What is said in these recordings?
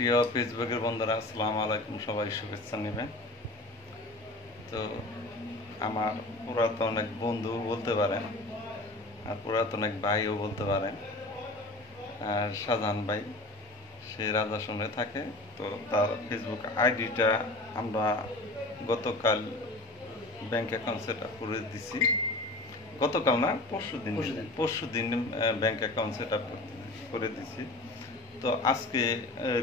প্রিয় ফেসবুকের বন্ধুরা, আসসালামু আলাইকুম। সবাই শুভেচ্ছা নেবেন। তো আমার পুরাতন এক বন্ধু বলতে পারেন, আর পুরাতন এক ভাইও বলতে পারেন, আর শাহজাহান ভাই, সে রাজাসনে থাকে। তো তার ফেসবুক আইডিটা আমরা গতকাল ব্যাংক অ্যাকাউন্ট সেট আপ করে দিছি। গতকাল না, পরশু দিন ব্যাংক অ্যাকাউন্ট সেট আপ করে দিছি। তো আজকে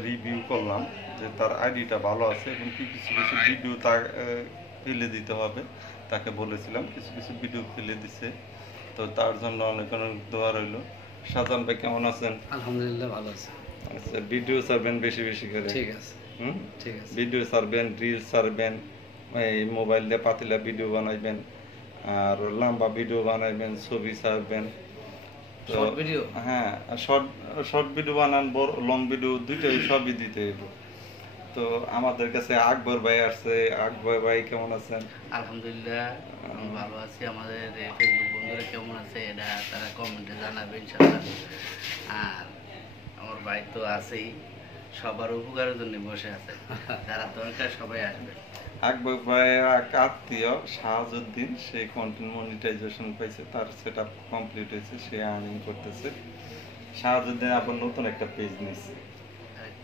রিভিউ করলাম যে তার আইডিটা ভালো আছে এবং কিছু কিছু ভিডিও তার ফেলে দিতে হবে। তাকে বলেছিলাম, কিছু কিছু ভিডিও ফেলে দিছে। তো তার জন্য অনেক অনেক দোয়া রইল। শাহজাহান ভাই কেমন আছেন? আলহামদুলিল্লাহ ভালো আছে। আচ্ছা, ভিডিও ছাড়বেন বেশি বেশি করে। ঠিক আছে, ঠিক আছে। ভিডিও ছাড়বেন, রিলস ছাড়বেন, এই মোবাইল দিয়ে পাতিলা ভিডিও বানাইবেন, আর লম্বা ভিডিও বানাইবেন, ছবি ছাড়বেন। শর্ট ভিডিও, হ্যাঁ, শর্ট ভিডিও বানান, লং ভিডিও, দুইটাই সবই দিতে হইব। তো আমাদের কাছে আকবর ভাই আসছে। আকবর ভাই কেমন আছেন? আলহামদুলিল্লাহ আমি ভালো আছি। আমাদের ফেসবুক বন্ধুরা কেমন আছে এটা তারা কমেন্টে জানাবে ইনশাআল্লাহ। আর আমার ভাই তো আছেই, সবার উপকারের জন্য বসে আছে, যারা দরকার সবাই আসবে। আকবর ভাই এক আত্মীয় শাহাজউদ্দিন, সে কন্টেন্ট মনিটাইজেশন পাইছে, তার সেট আপ কমপ্লিট হয়েছে, সে আর্নিং করতেছে। শাহাজউদ্দিন আবার নতুন একটা পেজ নিয়েছে।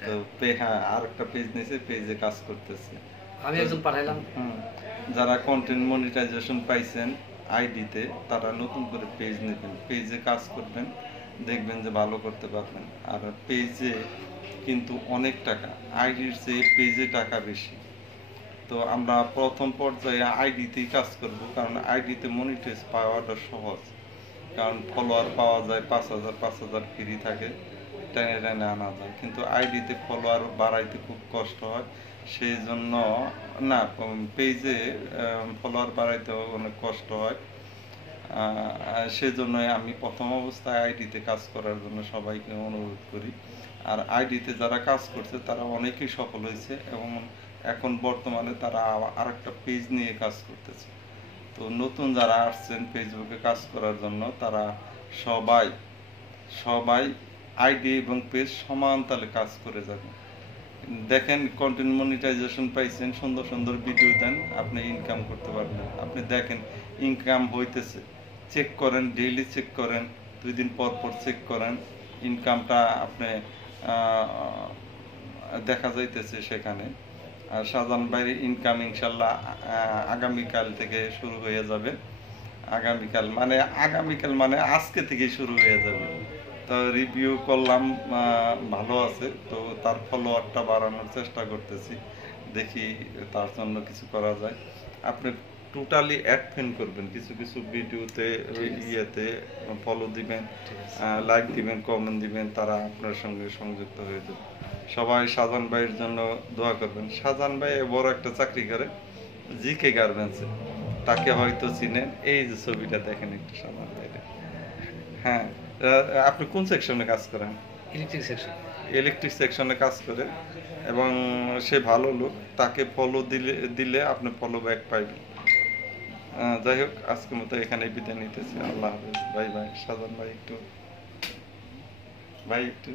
তো হ্যাঁ, আর একটা পেজ নিয়েছে, পেজে কাজ করতেছে। আমি একজন পাঠাইলাম। যারা কন্টেন্ট মনিটাইজেশন পাইছেন আইডিতে, তারা নতুন করে পেজ নেবেন, পেজে কাজ করবেন, দেখবেন যে ভালো করতে পারবেন। আর পেজে কিন্তু অনেক টাকা, আইডির চেয়ে পেজে টাকা বেশি। তো আমরা প্রথম পর্যায়ে আইডিতেই কাজ করব, কারণ আইডিতে মনিটাইজ পাওয়াটা সহজ। কারণ ফলোয়ার পাওয়া যায় 5,000 ফ্রি থাকে, টেনে টেনে আনা যায়। কিন্তু আইডিতে ফলোয়ার বাড়াইতে খুব কষ্ট হয়, সেই জন্য না, পেজে ফলোয়ার বাড়াইতে অনেক কষ্ট হয়। সেজন্যই আমি প্রথম অবস্থায় আইডিতে কাজ করার জন্য সবাইকে অনুরোধ করি। আর আইডিতে যারা কাজ করছে তারা অনেকেই সফল হয়েছে এবং এখন বর্তমানে তারা আরেকটা পেজ নিয়ে কাজ করতেছে। তো নতুন যারা আসছেন ফেসবুকে কাজ করার জন্য, তারা সবাই সবাই আইডি এবং পেজ সমান তালে কাজ করে যাবেন। দেখেন, কন্টেন্ট মনিটাইজেশন পাইছেন, সুন্দর সুন্দর ভিডিও দেন, আপনি ইনকাম করতে পারবেন। আপনি দেখেন ইনকাম হইতেছে, চেক করেন, ডেইলি চেক করেন, 2 দিন পর পর চেক করেন, ইনকামটা আপনি দেখা যাইতেছে সেখানে। আর শাহজাহান ভাইয়ের ইনকাম ইনশাল্লাহ আগামীকাল থেকে শুরু হয়ে যাবে। আগামীকাল মানে আজকে থেকে শুরু হয়ে যাবে। তো রিভিউ করলাম, ভালো আছে। তো তার ফলোয়ারটা বাড়ানোর চেষ্টা করতেছি, দেখি তার জন্য কিছু করা যায়। আপনি টোটালি অ্যাডফেন করবেন, কিছু কিছু ভিডিওতে ইয়েতে ফলো দিবেন, লাইক দিবেন, কমেন্ট দিবেন, তারা আপনার সঙ্গে সংযুক্ত হয়ে যাবে। সবাই শাহজাহান ভাইয়ের জন্য দোয়া করবেন। শাহজাহান ভাই বড় একটা চাকরি করে, জিকে গার্মেন্টসে, তাকে হয়তো চিনেন। এই যে ছবিটা দেখেন একটু শাহজাহান ভাইয়ের। হ্যাঁ, আপনি কোন সেকশনে কাজ করেন? ইলেকট্রিক সেকশনে কাজ করে এবং সে ভালো লোক। তাকে ফলো দিলে আপনি ফলো ব্যাক পাইবেন। যাই হোক, আজকের মতো এখানে বিদায় নিতেছি। আল্লাহ হাফেজ। Bye bye. শাহজাহান ভাই একটু